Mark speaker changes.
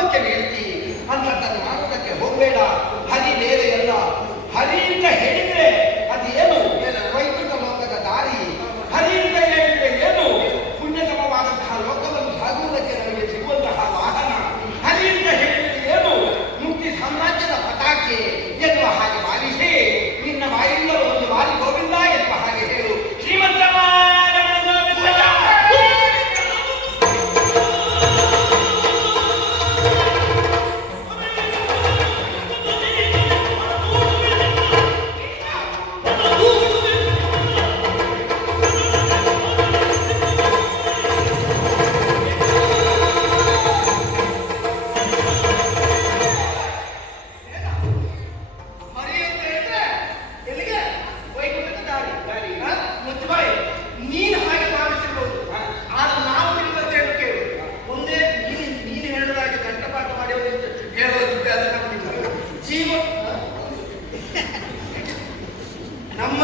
Speaker 1: ಕುಟುಂಬಕ್ಕೆ ಅಂತ
Speaker 2: ತನ್ನ ಮಾಡೋದಕ್ಕೆ ಹೋಗಬೇಡ. ಹರಿ ಬೇರೆ ಎಲ್ಲ. ಹರಿ ಅಂತ ಹೇಳಿದ್ರೆ ಅದು ಏನು ವೈಕುಂಠ ಲೋಕದ ದಾರಿ? ಹರಿ ಅಂತ ಹೇಳಿದ್ರೆ ಏನು? ಪುಣ್ಯತಮವಾದಂತಹ ಲೋಕವನ್ನು ಸಾಗುವುದಕ್ಕೆ ನಮಗೆ ಸಿಗುವಂತಹ ವಾಹನ. ಹರಿ ಅಂತ ಹೇಳಿದ್ರೆ ಏನು? ಮುಕ್ತಿ ಸಾಮ್ರಾಜ್ಯದ ಪಟಾಕಿ. ಜೀವ ನಮ್ಮ